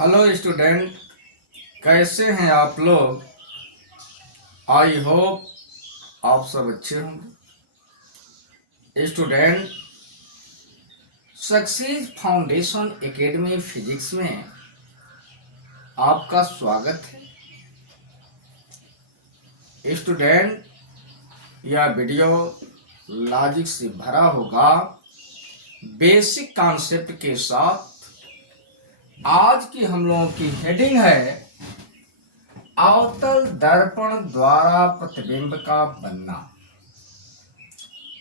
Hello student, कैसे हैं आप लोग। आई होप आप सब अच्छे होंगे। Student, success foundation academy physics में आपका स्वागत है। स्टूडेंट, यह वीडियो लॉजिक से भरा होगा, बेसिक कॉन्सेप्ट के साथ। आज की हम लोगों की हेडिंग है अवतल दर्पण द्वारा प्रतिबिंब का बनना।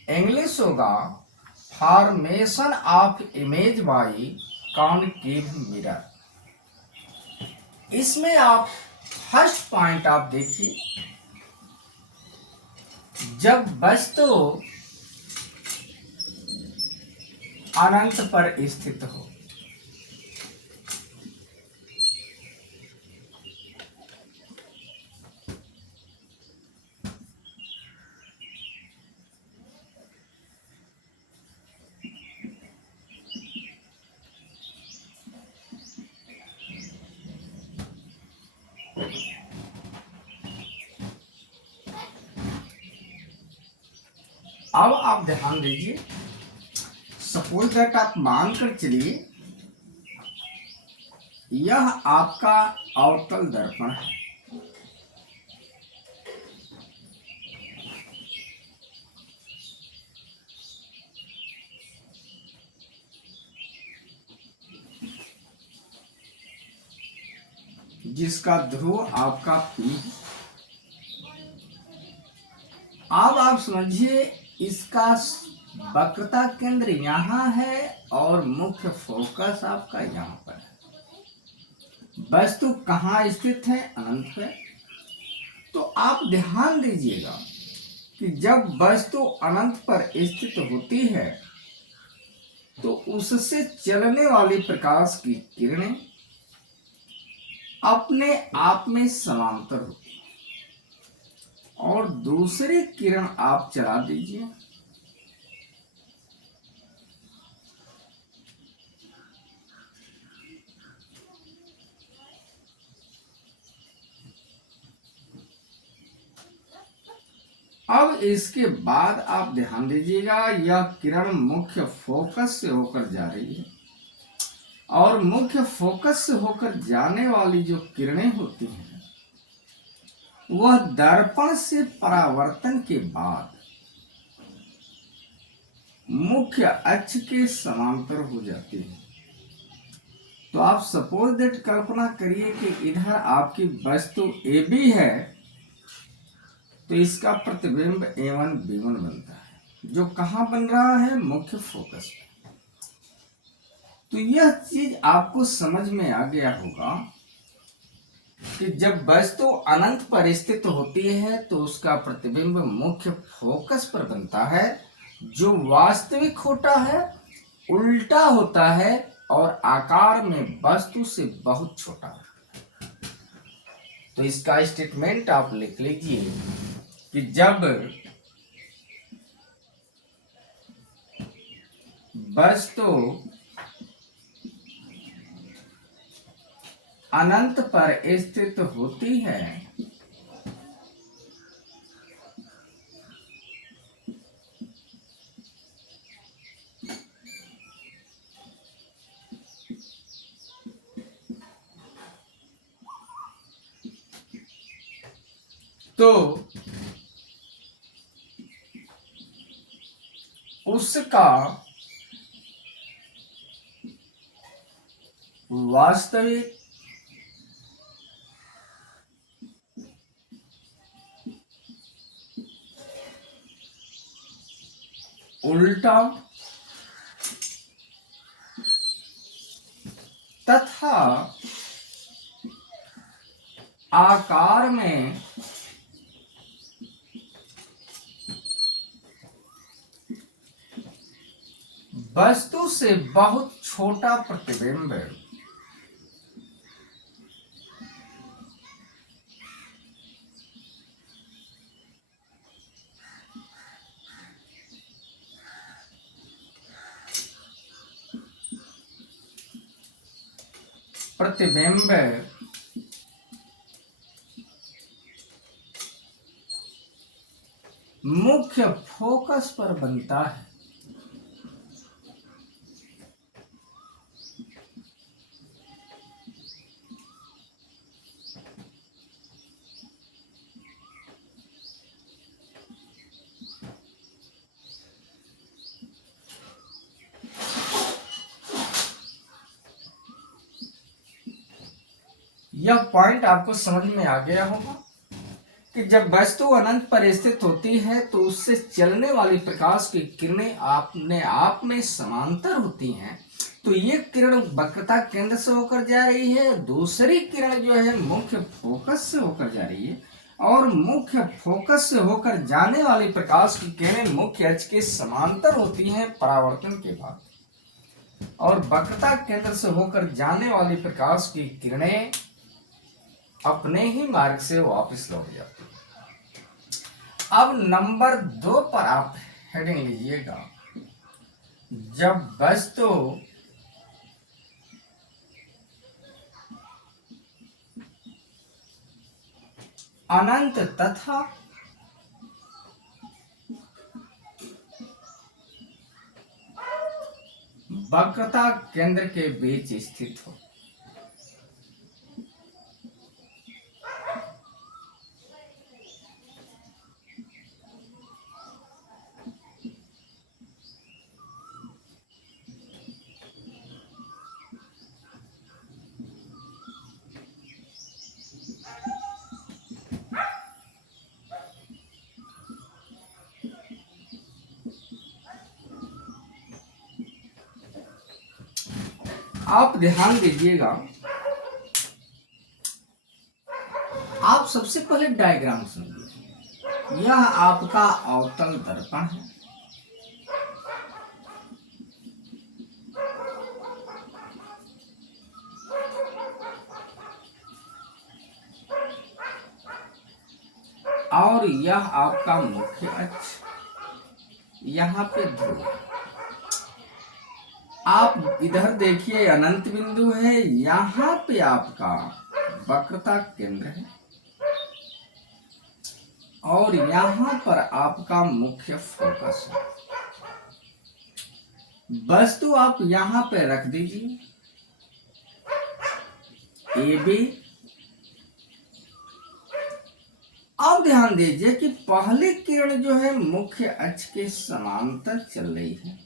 इंग्लिश होगा formation of image by concave mirror. इसमें आप फर्स्ट पॉइंट आप देखिए, जब वस्तु अनंत पर स्थित हो। अब आप ध्यान दीजिए, सपोज दैट आप मान कर चलिए यह आपका अवतल दर्पण है। जिसका ध्रुव आपका P है। अब आप समझिए, इसका वक्रता केंद्र यहाँ है और मुख्य फोकस आपका यहाँ पर है। वस्तु कहाँ स्थित है? अनंत पे। तो आप ध्यान दीजिएगा कि जब वस्तु अनंत पर स्थित होती है तो उससे चलने वाली प्रकाश की किरणें अपने आप में समांतर होती है, और दूसरी किरण आप चला दीजिए, अब इसके बाद आप ध्यान दीजिएगा, यह किरण मुख्य फोकस से होकर जा रही है, और मुख्य फोकस से होकर जाने वाली जो किरणें होती हैं वह दर्पण से परावर्तन के बाद मुख्य अक्ष के समांतर हो जाती है। तो आप सपोज दैट कल्पना करिए कि इधर आपकी वस्तु AB है, तो इसका प्रतिबिंब A1 B1 बनता है, जो कहां बन रहा है? मुख्य फोकस में। तो यह चीज आपको समझ में आ गया होगा कि जब वस्तु अनंत पर स्थित होती है तो उसका प्रतिबिंब मुख्य फोकस पर बनता है, जो वास्तविक होता है, उल्टा होता है और आकार में वस्तु से बहुत छोटा होता है। तो इसका स्टेटमेंट आप लिख लीजिए कि जब वस्तु अनंत पर स्थित होती है तो उसका वास्तविक उल्टा तथा आकार में वस्तु से बहुत छोटा प्रतिबिंब है। प्रतिबिंब मुख्य फोकस पर बनता है। यह पॉइंट आपको समझ में आ गया होगा कि जब वस्तु अनंत पर स्थित होती है तो उससे चलने वाली प्रकाश की किरणें अपने आप में समांतर होती हैं। तो ये किरण वक्रता केंद्र से होकर जा रही है, दूसरी किरण जो है मुख्य फोकस से होकर जा रही है, और मुख्य फोकस से होकर जाने वाली प्रकाश की किरणें मुख्य अक्ष के समांतर होती हैं परावर्तन के बाद, और वक्रता केंद्र से होकर जाने वाली प्रकाश की किरणें अपने ही मार्ग से वापस लौट जाती है। अब नंबर 2 पर आप हेडिंग लीजिएगा, जब वस्तु अनंत तथा वक्रता केंद्र के बीच स्थित हो। आप ध्यान दीजिएगा, आप सबसे पहले डायग्राम समझिए। यह आपका अवतल दर्पण है, और यह आपका मुख्य अक्ष, यहाँ पे ध्रुव। आप इधर देखिए अनंत बिंदु है, यहाँ पे आपका वक्रता केंद्र है, और यहाँ पर आपका मुख्य फोकस है। वस्तु आप यहाँ पे रख दीजिए AB। अब ध्यान दीजिए कि पहली किरण जो है मुख्य अक्ष के समांतर चल रही है,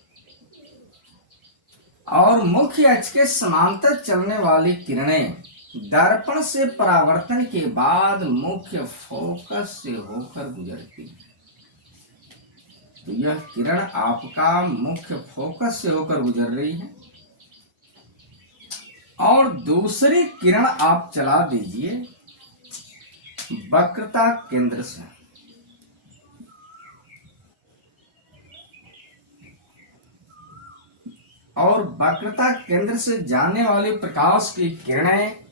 और मुख्य अक्ष के समांतर चलने वाली किरणें दर्पण से परावर्तन के बाद मुख्य फोकस से होकर गुजरती है। तो यह किरण आपका मुख्य फोकस से होकर गुजर रही है, और दूसरी किरण आप चला दीजिए वक्रता केंद्र से, और वक्रता केंद्र से जाने वाले प्रकाश की किरणें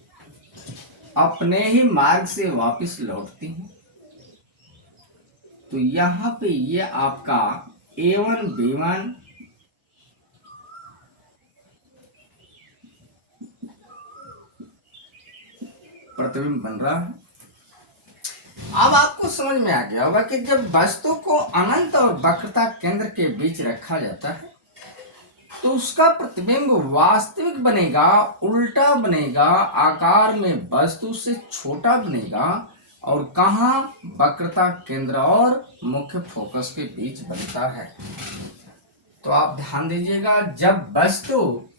अपने ही मार्ग से वापस लौटती हैं। तो यहाँ पे ये आपका A1 B1 प्रतिबिंब बन रहा है। अब आपको समझ में आ गया होगा कि जब वस्तु को अनंत और वक्रता केंद्र के बीच रखा जाता है तो उसका प्रतिबिंब वास्तविक बनेगा, उल्टा बनेगा, आकार में वस्तु से छोटा बनेगा, और कहाँ वक्रता केंद्र और मुख्य फोकस के बीच बनता है। तो आप ध्यान दीजिएगा, जब वस्तु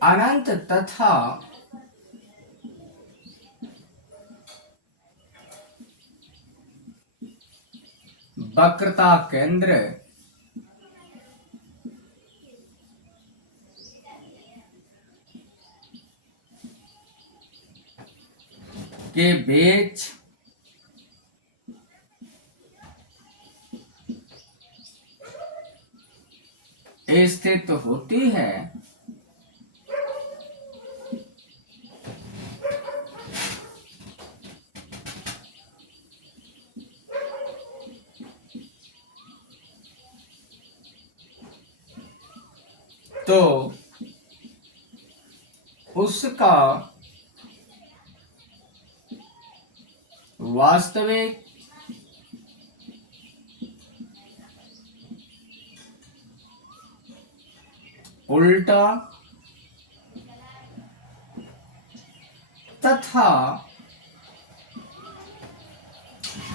अनंत तथा वक्रता केंद्र के बीच स्थित होती है, तो उसका वास्तविक उल्टा तथा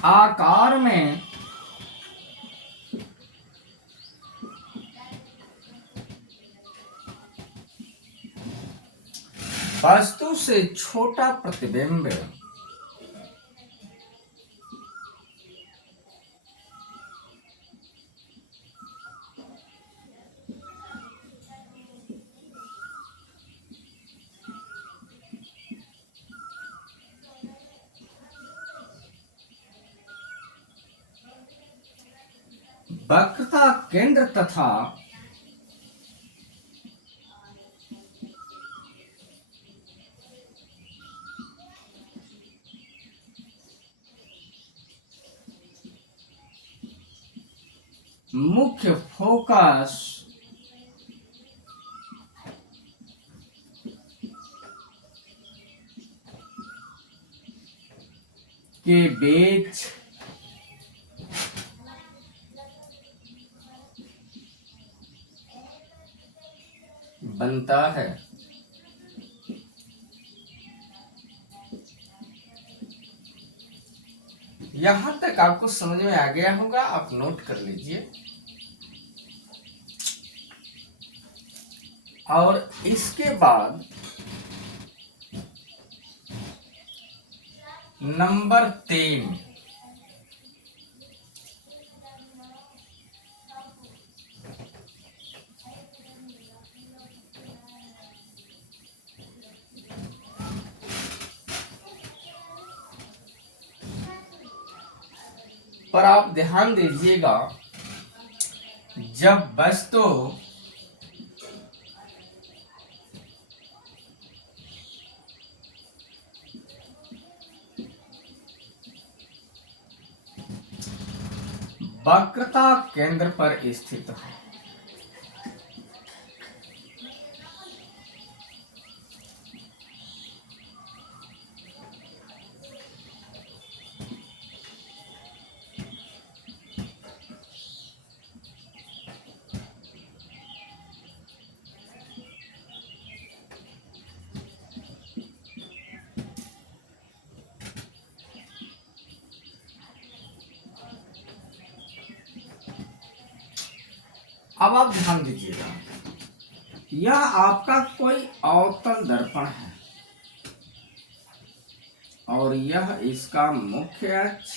आकार में वस्तु से छोटा प्रतिबिंब वक्रता केंद्र तथा मुख्य फोकस के बीच बनता है। यहां तक आपको समझ में आ गया होगा, आप नोट कर लीजिए। और इसके बाद नंबर 3, पर आप ध्यान दीजिएगा, जब वस्तु वक्रता केंद्र पर स्थित है, अब आप ध्यान दीजिएगा, यह आपका कोई अवतल दर्पण है और यह इसका मुख्य अक्ष